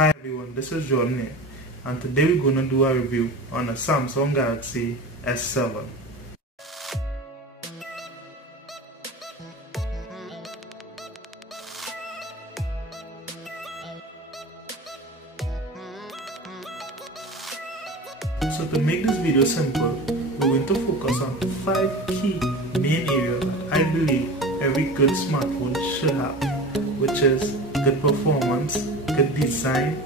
Hi everyone, this is Jordan here, and today we're going to do a review on the Samsung Galaxy S7. So to make this video simple, we're going to focus on 5 key main areas that I believe every good smartphone should have, which is good performance, good design,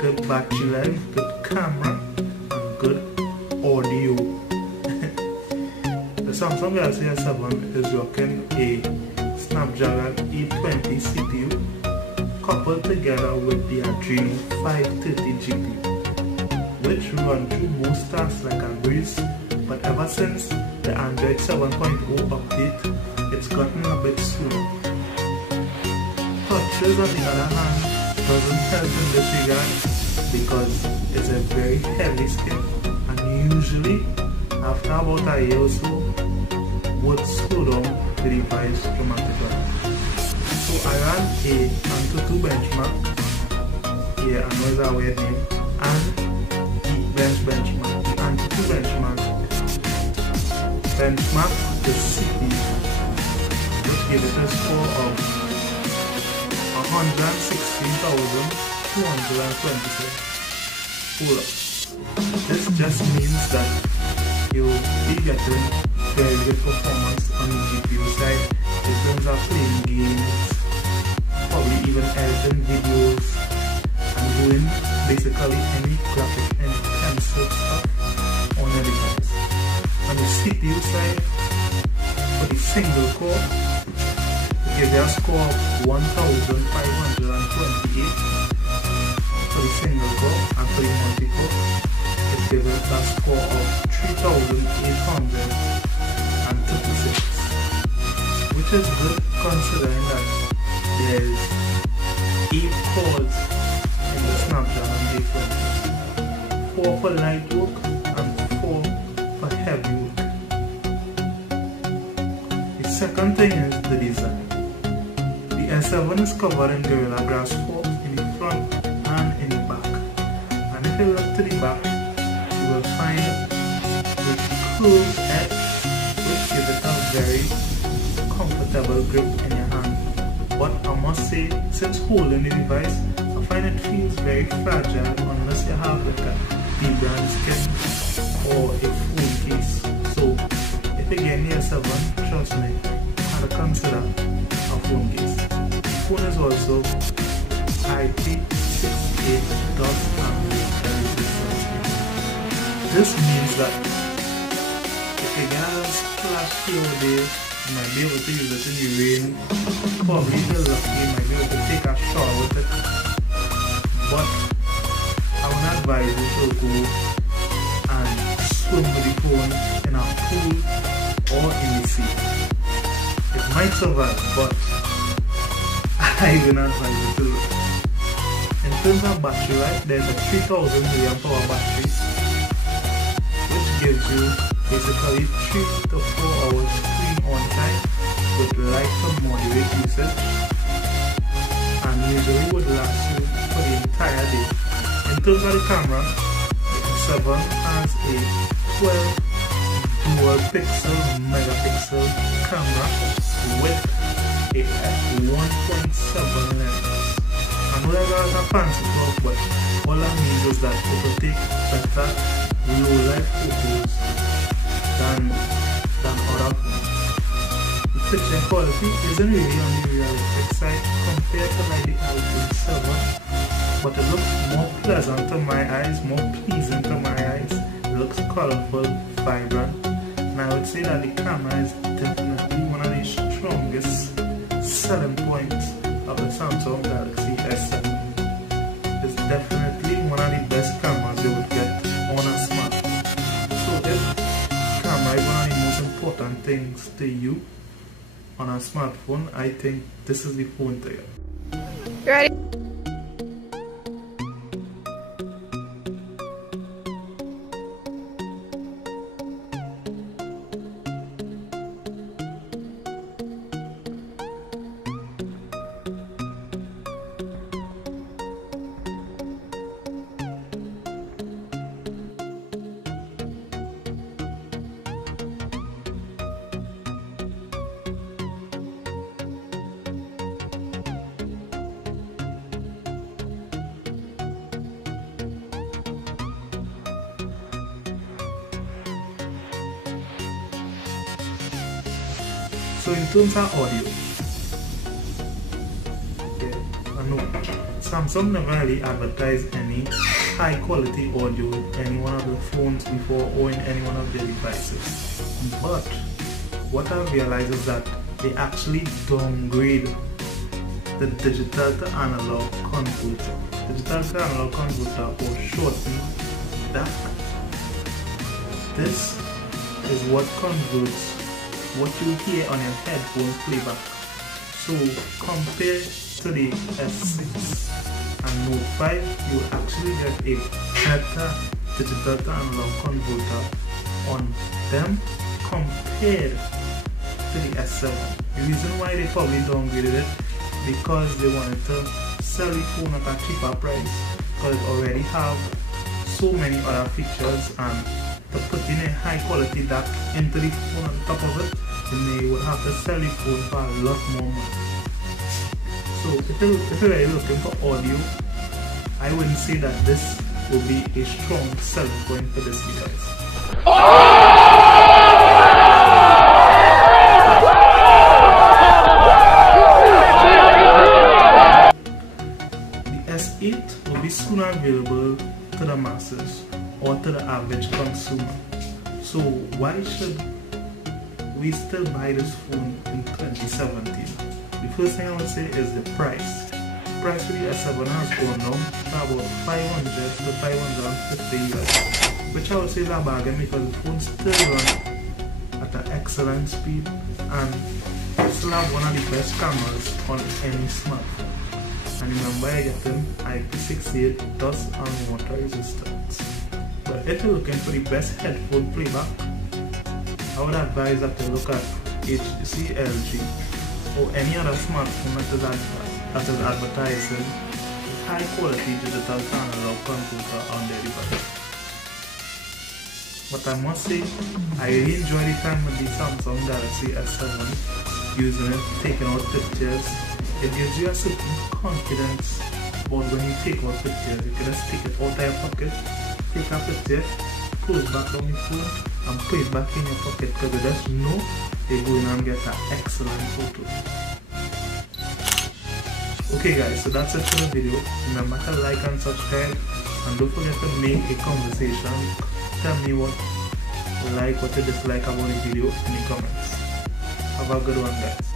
good battery life, good camera, and good audio. The Samsung Galaxy S7 is rocking a Snapdragon 820 CPU coupled together with the Adreno 530 GPU, which run through most tasks like a breeze. But ever since the Android 7.0 update, it's gotten a bit slow. Touches on the other hand doesn't help in this regard because it's a very heavy skin, and usually after about a year or so would slow down the device dramatically. So I ran a Antutu benchmark, yeah, I know it's a weird name, and Geekbench benchmark. The Antutu benchmark the CPU, which gave it a score of 116,227. Hold up. This just means that you'll be getting very good performance on the GPU side in terms of playing games, probably even editing videos, and doing basically any graphic intensive stuff on the device. On the CPU side, for the single core, give you a score of 1,528 for the single core, and for the multi-core it gives us a score of 3,836, which is good considering that there's 8 cores in the Snapdragon 820, 4 for light work and 4 for heavy work. The second thing is the design. The S7 is covered in Gorilla Glass 4 in the front and in the back. And if you look to the back, you will find the curved edge, which gives it a very comfortable grip in your hand. But I must say, since holding the device, I find it feels very fragile unless you have like a brand skin or a phone case. So if you get the S7, trust me, I would consider a phone case. The phone is also IP68 dust and resistance. This means that if you get a splash here or there, you might be able to use it in the rain. Probably if you're lucky, you might be able to take a shower with it. But I would advise you to go and swim with the phone in a pool or in the sea. It might survive, but I will not advise you to do it. In terms of battery life, there's a 3000 mAh battery, which gives you basically 3 to 4 hours screen on time with light to moderate usage, and usually would last you for the entire day. In terms of the camera, the S7 has a 12 dual pixel megapixel camera with a f1.7 lens. I know that is a fancy talk, but all that means is that it will take better low light photos than other phones. The picture quality isn't really on the realistic side compared to like the iPhone 7, but it looks more pleasant to my eyes, more pleasing to my eyes. It looks colorful, vibrant, and I would say that the camera is definitely one of the strongest selling points of the Samsung Galaxy S7. It's definitely one of the best cameras you would get on a smartphone. So if camera is one of the most important things to you on a smartphone, I think this is the phone to get. Ready? So in terms of audio, okay, I know Samsung never really advertised any high quality audio in any one of the phones before or in any one of their devices. But what I realized is that they actually downgrade the digital to analog converter. Digital to analog converter, or shorten DAC. This is what converts what you hear on your headphone playback. So compared to the S6 and Note 5, you actually get a better digital to analog converter on them compared to the S7. The reason why they probably downgraded it, because they wanted to sell the phone at a cheaper price, because it already have so many other features, and to put in a high quality DAC into the phone on top of it, then they would have to sell the phone for a lot more money. So if you're really looking for audio, I wouldn't say that this will be a strong selling point for this device. The S8 will be soon available to the masses or to the average consumer. So why should we still buy this phone in 2017? The first thing I would say is the price. The price for the S7 has gone down to about 500 to 550 US, which I would say is a bargain because the phone still runs at an excellent speed and still have one of the best cameras on any smartphone. And remember, I get them IP68 dust and water resistance. But if you're looking for the best headphone playback, I would advise that you look at HTC, LG, or any other smartphone that is advertising high quality digital to analog converter on their device. But I must say, I really enjoy the time with the Samsung Galaxy S7, using it, taking out pictures. It gives you a certain confidence about when you take out pictures. You can just take it out of your pocket, take a picture, pull it back on your phone, and put it back in your pocket, because you just know you're going and get an excellent photo. Okay guys, so that's it for the video. Remember to like and subscribe, and don't forget to make a conversation. Tell me what you like, what you dislike about the video in the comments. Have a good one guys.